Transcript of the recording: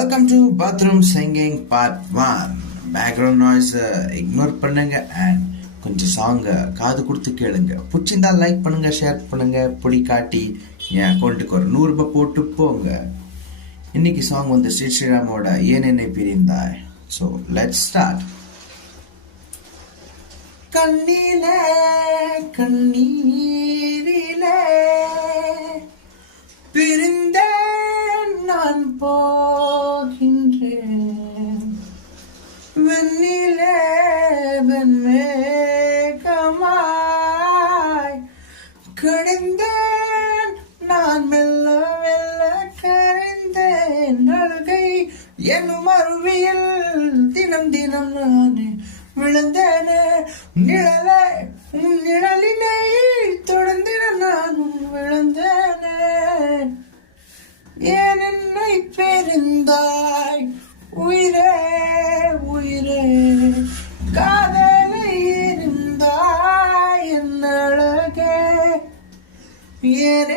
Welcome to bathroom singing part 1. Background noise ignore பண்ணுங்க and கொஞ்சம் சாங்கை காது கொடுத்து கேளுங்க. பிடிச்சிருந்தா லைக் பண்ணுங்க, ஷேர் பண்ணுங்க, பிடிக்காட்டி என் அக்கௌண்ட்டுக்கு ஒரு 100 ரூபாய் போட்டு போங்க. இன்னைக்கு சாங் வந்து ஸ்ரீராமோட ஏன் என்னை பிரிந்தாய். So let's start. கண்ணிலே கண்ணீரிலே பிரிந்தேன் நான் போகின்றேன், வெண்ணிலே வெண்மேகமாய் கிடந்தேன் நான், மெல்ல மெல்ல கரைந்தேன். அழுகை என்னும் அருவியில் தினம் தினம் நானே விழுந்தேனே, நிழலை உன் நிழலினை தொடர்ந்து நானும் விழுந்தேனே. ஏன் என்னை பிரிந்தாய் உயிரே உயிரே, காதலை இருந்தாய் என் அழகே. ஏன்